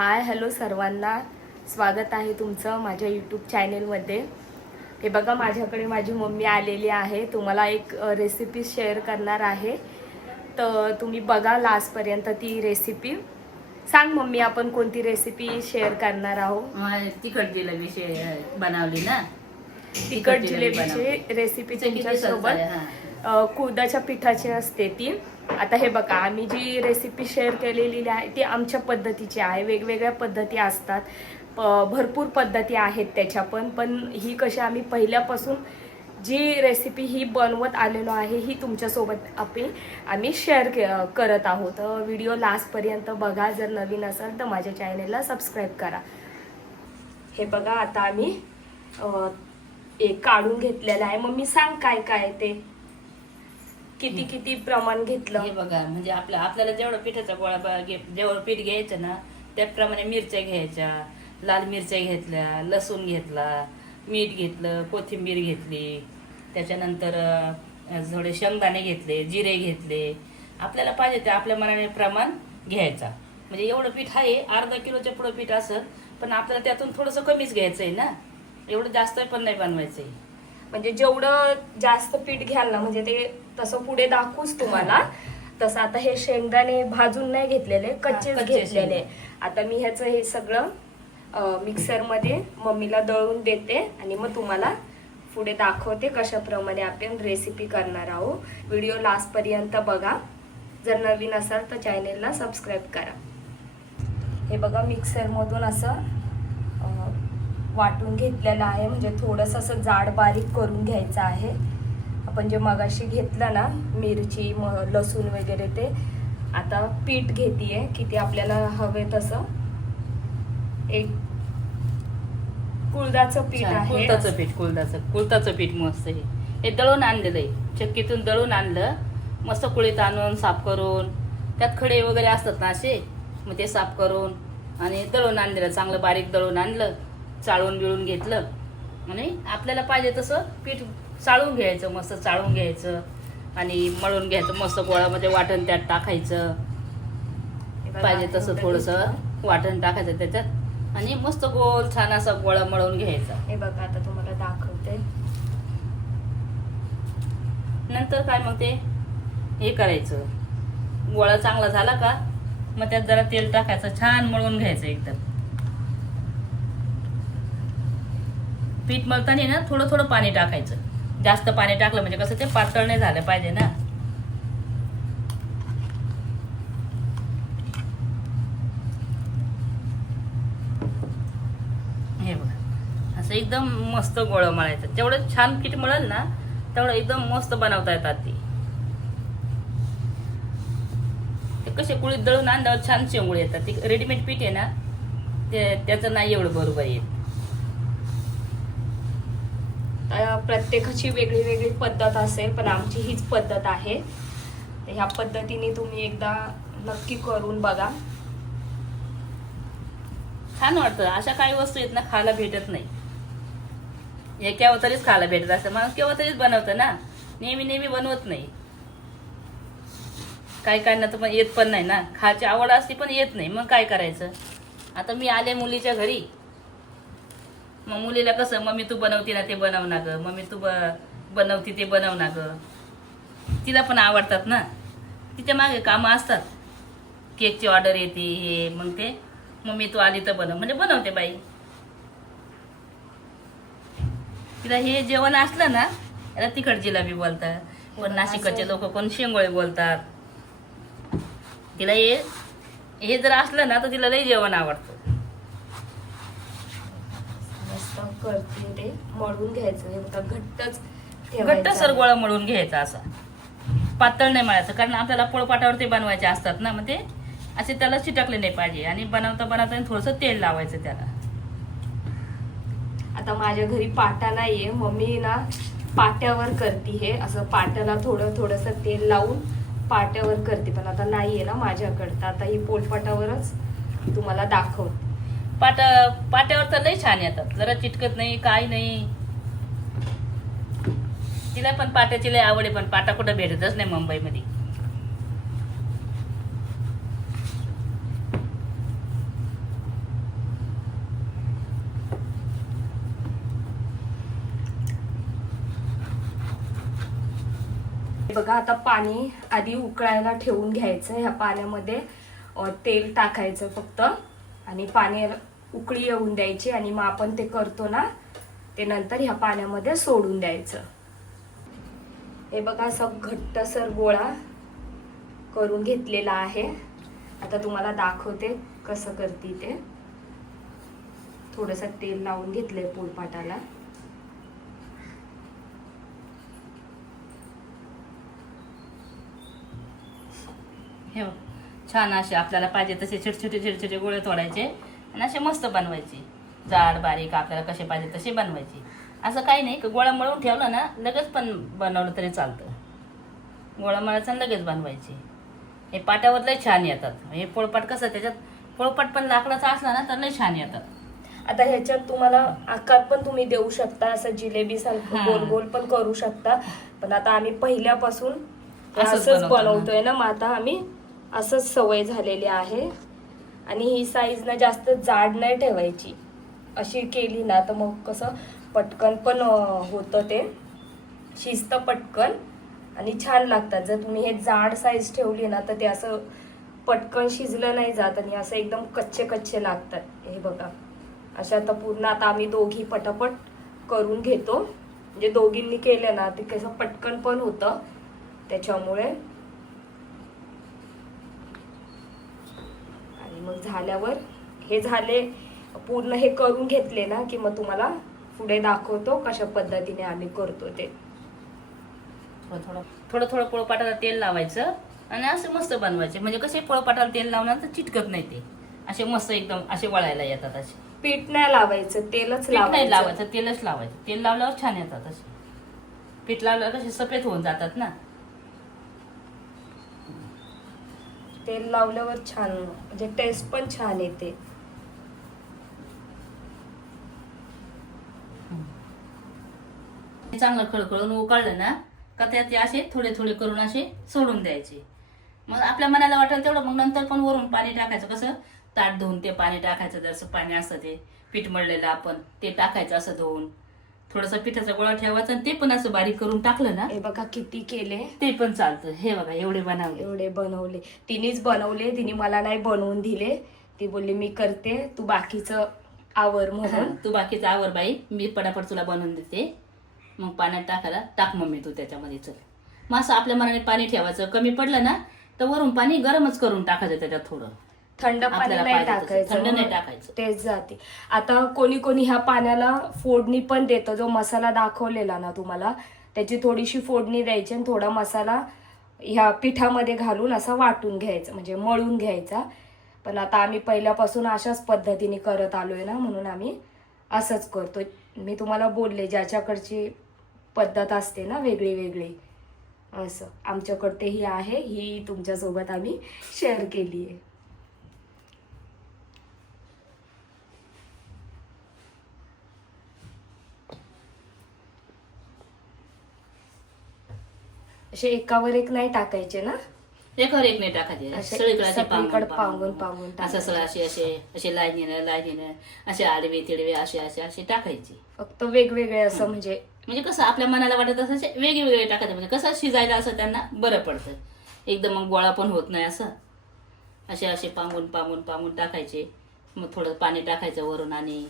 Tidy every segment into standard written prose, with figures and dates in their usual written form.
Hi hello सर्वांना, स्वागत आहे तुमचं माझ्या यूट्यूब चॅनेलमध्ये. हे बघा, माझ्याकडे माझी मम्मी आलेली आहे. तुम्हाला एक रेसिपी शेअर करणार आहे, तर तुम्ही बघा लास्टपर्यंत ती रेसिपी. सांग मम्मी, आपण कोणती रेसिपी शेअर करणार आहोत? तिखट जिलेबी बनवली ना. तिखट जिलेबीची रेसिपी तुमच्यासोबत कुळदाच्या पिठाची असते ती. आता हे बघा, आम्ही जी रेसिपी शेअर केलेली आहे ती आमच्या पद्धतीची आहे. वेगवेगळ्या पद्धती असतात, भरपूर पद्धती आहेत त्याच्या पण ही कशी आम्ही पहिल्यापासून जी रेसिपी ही बनवत आलेलो आहे ही तुमच्यासोबत आम्ही शेअर करत आहोत. व्हिडिओ लास्टपर्यंत बघा. जर नवीन असाल तर माझ्या चॅनेलला सबस्क्राईब करा. हे बघा, आता आम्ही एक काढून घेतलेलं आहे. मम्मी सांग काय काय ते, किती किती प्रमाण घेतलं? हे बघा, म्हणजे आपल्याला जेवढं पिठाचा गोळा जेवढं पीठ घ्यायचं ना त्याप्रमाणे मिरच्या घ्यायच्या, लाल मिरच्या घेतल्या, लसूण घेतला, मीठ घेतलं, कोथिंबीर घेतली, त्याच्यानंतर थोडे शेंगदाणे घेतले, जिरे घेतले. आपल्याला पाहिजे ते आपल्या मनाने प्रमाण घ्यायचा. म्हणजे एवढं पीठ आहे, अर्धा किलोच्या पुढं पीठ असत, पण आपल्याला त्यातून थोडंसं कमीच घ्यायचं आहे ना. एवढं जास्त पण नाही बनवायचं आहे. म्हणजे जेवढं जास्त पीठ घ्याल ना, म्हणजे ते तसं पुढे दाखवूच तुम्हाला. तसं आता हे शेंगदाणे भाजून नाही घेतलेले, कच्चेच घेतलेले. आता मी ह्याचं हे सगळं मिक्सरमध्ये मम्मीला दळून देते आणि मग तुम्हाला पुढे दाखवते कशाप्रमाणे आपण रेसिपी करणार आहोत. व्हिडिओ लास्टपर्यंत बघा. जर नवीन असाल तर चॅनेलला सबस्क्राईब करा. हे बघा, मिक्सरमधून असं वाटून घेतलेलं आहे. म्हणजे थोडंसं असं जाड बारीक करून घ्यायचं आहे. आपण जे मगाशी घेतलं ना, मिरची लसूण वगैरे, ते आता पीठ घेतीये किती आपल्याला हवे तसं. एक कुळदाचं पीठ आहे. कुळदाचं पीठ मस्त आहे. हे दळून आणलेलं आहे, चक्कीतून दळून आणलं. मस्त कुळीत आणून साफ करून, त्यात खडे वगैरे असतात ना असे, मग ते साफ करून आणि दळून आणलेलं. चांगलं बारीक दळून आणलं, चाळून बिळून घेतलं आणि आपल्याला पाहिजे तसं पीठ चाळून घ्यायचं, मस्त चाळून घ्यायचं आणि मळून घ्यायचं. मस्त गोळामध्ये वाटण त्यात टाकायचं, पाहिजे तसं थोडंसं वाटण टाकायचं त्याच्यात आणि मस्त गोल छान असा गोळा मळून घ्यायचा. हे बघा, आता तुम्हाला दाखवते. नंतर काय मग ते हे करायचं, गोळा चांगला झाला का मग त्यात जरा तेल टाकायचं, छान मळून घ्यायचं एकदम. पीठ मळताना ना थोडं थोडं पाणी टाकायचं. जास्त पाणी टाकलं म्हणजे कसं ते पातळ नाही झालं पाहिजे ना. हे बघा, असं एकदम मस्त गोळं मळायचं. जेवढं छान पीठ मळल ना तेवढं एकदम मस्त बनवता येतात ते कसे कुळीत दळून आणल्यावर छान शेंगुळे येतात. ते रेडीमेड पीठ आहे ना, त्याचं नाही एवढं बरोबर येत. प्रत्येकाची वेगळी वेगळी पद्धत असेल, पण आमची हीच पद्धत आहे. ह्या पद्धतीने तुम्ही एकदा नक्की करून बघा. छान वाटतं. अशा काही वस्तू आहेत ना खायला भेटत नाही. हे केव्हा तरीच खायला भेटत असतं. मला केव्हा तरीच बनवतं ना, नेहमी नेहमी बनवत नाही. काही काहींना तर पण येत पण नाही ना, खायची आवड असते पण येत नाही. मग काय करायचं? आता मी आले मुलीच्या घरी, मग मुलीला कसं, मम्मी तू बनवती ना ते बनव ना ग, मम्मी तू बनवती ते बनव ना ग. तिला पण आवडतात ना. तिच्या मागे कामं असतात, केकची ऑर्डर येते हे, मग ते मम्मी तू आली तर बनव, म्हणजे बनवते बाई. तिला हे जेवण असलं ना याला तिखट जिलेबी बोलतात, पण नाशिकचे लोक कोण शेंगोळे बोलतात. तिला हे जर असलं ना तर तिला लई जेवण आवडतं. करते ते मळून घ्यायचं. हे बघा, घट्ट सर गोळा मळून घ्यायचा. असा पातळ नाही मळायचं, कारण आपल्याला पोळपाटावरती बनवायचे असतात ना, मग ते असे त्याला चिटकले नाही पाहिजे. आणि बनवता थोडंसं तेल लावायचं त्याला. आता माझ्या घरी पाटा नाहीये, मम्मी ना पाट्यावर करते. हे असं पाट्याला थोडंसं तेल लावून पाट्यावर करते, पण आता नाहीये ना माझ्याकडं. आता ही पोळपाटावरच तुम्हाला दाखवते. पाट्यावर तर लई छान येतात, जरा चिटकत नाही, काही नाही. तिला पण पाट्याची लई आवड आहे, पण पाटा कुठं भेटतच नाही मुंबईमध्ये. बघा आता पाणी आधी उकळायला ठेवून घ्यायचं. ह्या पाण्यामध्ये तेल टाकायचं फक्त आणि पाणी उकळी येऊन द्यायची आणि मग आपण ते करतो ना ते नंतर ह्या पाण्यामध्ये सोडून द्यायचं. हे बघा असं घट्टसर गोळा करून घेतलेला आहे. आता तुम्हाला दाखवते कसं करते ते. थोडंसं तेल लावून घेतलंय पोळपाटाला. हे बघ, छान असे आपल्याला पाहिजे तसे छोटे गोळे तोडायचे आणि असे मस्त बनवायचे. जाड बारीक आपल्याला कसे पाहिजे तसे बनवायचे. असं काही नाही, गोळा मळून ठेवला ना लगेच पण बनवलं तरी चालतं. गोळा मळायचा आणि लगेच बनवायचे. हे पाट्यावर लय छान येतात. हे पोळपाट कसं त्याच्यात पोळपाट पण लाकडाचा असला ना तर लय छान येतात. आता ह्याच्यात तुम्हाला आकार पण तुम्ही देऊ शकता. असं जिलेबी सारखं गोल गोल पण करू शकता. पण आता आम्ही पहिल्यापासून असंच बनवतोय ना, मग आता आम्ही असंच सवय झालेली आहे. आणि ही साईज ना जास्त जाड नाही ठेवायची. अशी केली ना तर मग कसं पटकन पण होतं, ते शिजतं पटकन आणि छान लागतात. जर तुम्ही हे जाड साईज ठेवली ना तर ते असं पटकन शिजलं नाही जात आणि असं एकदम कच्चे कच्चे लागतात. हे बघा अशा आता पूर्ण आता आम्ही दोघी पटापट करून घेतो. म्हणजे दोघींनी केलं ना ते कसं पटकन पण होतं त्याच्यामुळे. आणि मग झाल्यावर हे झाले पूर्ण हे करून घेतले ना की मग तुम्हाला पुढे दाखवतो कशा पद्धतीने आम्ही करतो ते. थोडं पोळपाटाला तेल लावायचं आणि असं मस्त बनवायचे. म्हणजे कसे पोळपाटाला तेल लावणार तर चिटकत नाही ते. असे मस्त एकदम असे वळायला येतात. असे पीठ नाही लावायचं, तेलच नाही लावायचं, तेलच लावायचं. तेल लावल्यावर छान येतात असे. पीठ लावल्यावर कसे सफेद होऊन जातात ना. तेल लावल्यावर छान म्हणजे टेस्ट पण छान येते. चांगलं खळखळून उकळलं ना का त्यात असे थोडे करून असे सोडून द्यायचे. मग आपल्या मनाला वाटेल तेवढं मग नंतर पण वरून पाणी टाकायचं. कसं ताट धुवून ते पाणी टाकायचं. जसं पाणी असतं ते पीठ मळलेलं आपण ते टाकायचं असं धुवून. थोडंसं पिठाचा गोळा ठेवायचा आणि ते पण असं बारीक करून टाकलं ना. हे बघा किती केले ते पण चालतं. हे बघा एवढे बनवले. तिनेच बनवले, तिने मला नाही बनवून दिले. ती बोलली मी करते, तू बाकीचं आवर म्हणून. तू बाकीचं आवर बाई, मी पटापट तुला बनवून देते. मग पाण्यात टाकायला टाक मम्मी तू त्याच्यामध्ये. चल मग असं आपल्या मनाने पाणी ठेवायचं. कमी पडलं ना तर वरून पाणी गरमच करून टाकायचं त्याच्यात. थोडं थंड पाणी नाही टाकायचं, थंड नाही टाकायचं, तेच जाते. आता कोणी ह्या पाण्याला फोडणी पण देतं. जो मसाला दाखवलेला ना तुम्हाला त्याची थोडीशी फोडणी द्यायची आणि थोडा मसाला ह्या पिठामध्ये घालून असा वाटून घ्यायचा म्हणजे मळून घ्यायचा. पण आता आम्ही पहिल्यापासून अशाच पद्धतीने करत आलोय ना म्हणून आम्ही असंच करतो. मी तुम्हाला बोलले ज्याच्याकडची पद्धत असते ना वेगळी वेगळी असं आमच्याकडे ही आहे, ही तुमच्यासोबत आम्ही शेअर केली आहे. असे एकावर एक नाही टाकायचे ना. एकावर एक नाही टाकायचे. सगळीकडे पांगून असं सगळं असे असे असे लाईनीनं असे आडवे तिडवे असे असे असे टाकायचे. फक्त वेगवेगळे असं म्हणजे कसं आपल्या मनाला वाटत असं वेगवेगळे टाकायचे. म्हणजे कसं शिजायला असं त्यांना बरं पडतं. एकदम मग गोळा पण होत नाही. असं असे असे पांगून टाकायचे. मग थोडं पाणी टाकायचं वरून आणि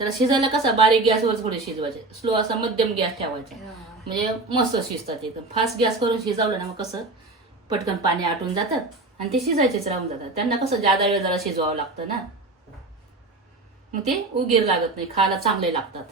त्याला शिजायला कसं बारीक गॅसवर थोडे शिजवायचे. स्लो असा मध्यम गॅस ठेवायचा म्हणजे मस्त शिजतात. एकदम फास्ट गॅस करून शिजवलं ना मग कसं पटकन पाणी आटून जातात आणि ते शिजायचेच राहून जातात. त्यांना कसं जादा वेळ जरा शिजवावं लागतं ना, मग ते उगीर लागत नाही, खायला चांगले लागतात.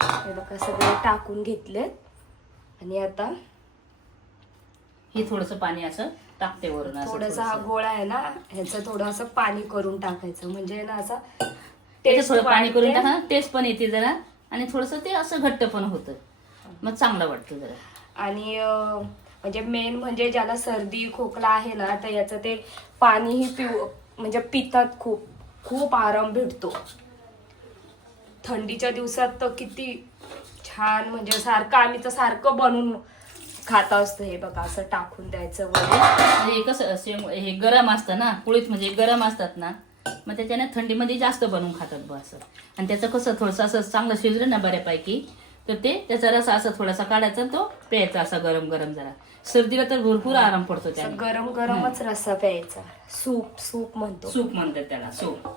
हे बघा सगळे टाकून घेतलेत आणि आता हे थोडंसं पाणी असं टाकते वरून. थोडंसं हा गोळा आहे ना ह्याचं थोडंसं पाणी करून टाकायचं म्हणजे ना असं थोडं पाणी करून टाका, टेस्ट पण येते जरा आणि थोडंसं ते असं घट्ट पण होतं, मग चांगलं वाटतं जरा. आणि म्हणजे मेन म्हणजे ज्याला सर्दी खोकला आहे ना तर याचं ते पाणीही म्हणजे पितात खूप खूप आराम भेटतो. थंडीच्या दिवसात तर किती छान म्हणजे सारखं आम्ही तर सारखं बनवून खात असतो. हे बघा असं टाकून द्यायचं वगैरे. हे कसं हे गरम असतं ना, कुळीत म्हणजे गरम असतात ना, मग त्याच्याने थंडीमध्ये जास्त बनवून खातात बा असं. आणि त्याचं कसं थोडंसं असं चांगलं शिजलं ना बऱ्यापैकी, तर ते त्याचा रस असं थोडासा काढायचा, तो प्यायचा असा गरम गरम. जरा सर्दीला तर भरपूर आराम पडतो त्याने. गरम गरमच रस्सा प्यायचा. सूप म्हणतो. सूप म्हणतात त्याला, सूप.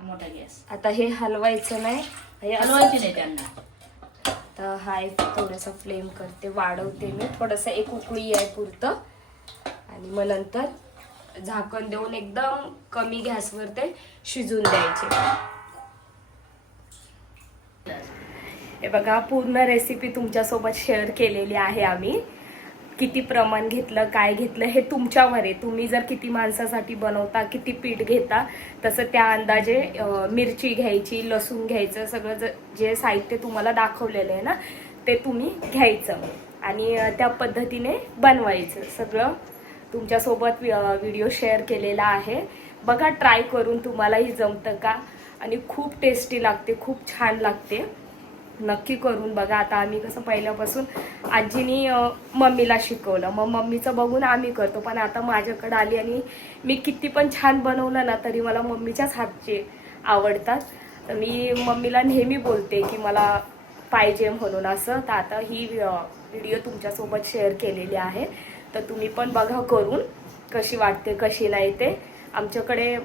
मोठा गॅस. आता हे हलवायचं नाही, हे हलवायची नाही त्यांना. आता हाय थोडंसं फ्लेम करते, वाढवते मी थोडंसं, एक उकळी आहे पुरतं. आणि मग नंतर झाकण देऊन एकदम कमी गॅसवर ते शिजून द्यायचे. हे बघा पूर्ण रेसिपी तुमच्यासोबत शेअर केलेली आहे आम्ही. किती प्रमाण घेतलं, काय घेतलं हे तुमच्यावर आहे. तुम्ही जर किती माणसासाठी बनवता, किती पीठ घेता, तसं त्या अंदाजे मिरची घ्यायची, लसूण घ्यायचं, सगळं जे साहित्य तुम्हाला दाखवलेलं आहे ना ते तुम्ही घ्यायचं आणि त्या पद्धतीने बनवायचं. सगळं तुमच्यासोबत व्हिडिओ शेअर केलेला आहे. बघा ट्राय करून तुम्हालाही जमतं का, आणि खूप टेस्टी लागते, खूप छान लागते. नक्की करून बघा. आता आम्ही कसं पहिल्यापासून आजीनी मम्मीला शिकवलं, मग मम्मीचं बघून आम्ही करतो. पण आता माझ्याकडे आली आणि मी किती पण छान बनवलं ना तरी मला मम्मीच्याच हातचे आवडतात. तर मी मम्मीला नेहमी बोलते की मला पाहिजे म्हणून असं. तर आता ही व्हिडिओ तुमच्यासोबत शेअर केलेली आहे, तर तुम्ही पण बघा करून कशी वाटते कशी नाही ते. आमच्याकडे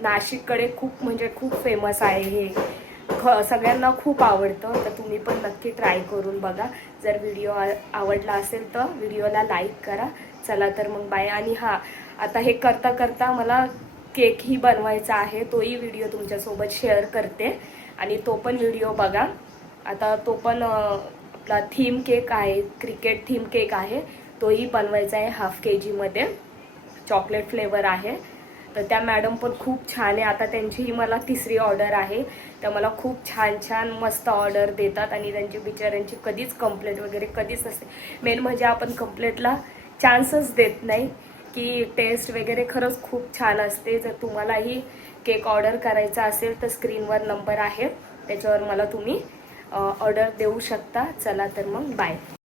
नाशिककडे खूप म्हणजे खूप फेमस आहे हे, सगळ्यांना खूप आवडतं. तर तुम्ही पण नक्की ट्राय करून बघा. जर व्हिडिओ आवडला असेल तर व्हिडिओला लाईक करा. चला तर मग बाय. आणि हां, आता हे करता करता मला केकही बनवायचा आहे, तोही व्हिडिओ तुमच्यासोबत शेअर करते आणि तो पण व्हिडिओ बघा. आता तो पण आपला थीम केक आहे, क्रिकेट थीम केक आहे, तोही बनवायचा आहे. हाफ kg मध्ये चॉकलेट फ्लेवर आहे. तर त्या मॅडम पण खूप छान आहे. आता त्यांचीही मला 3री ऑर्डर आहे. तर मला खूप छान छान मस्त ऑर्डर देतात आणि त्यांची बिचाऱ्यांची कधीच कंप्लेंट वगैरे कधीच असते. मेन म्हणजे आपण कंप्लेंटला चान्सच देत नाही, की टेस्ट वगैरे खरंच खूप छान असते. जर तुम्हालाही केक ऑर्डर करायचा असेल तर स्क्रीनवर नंबर आहे, त्याच्यावर मला तुम्ही ऑर्डर देऊ शकता. चला तर मग बाय.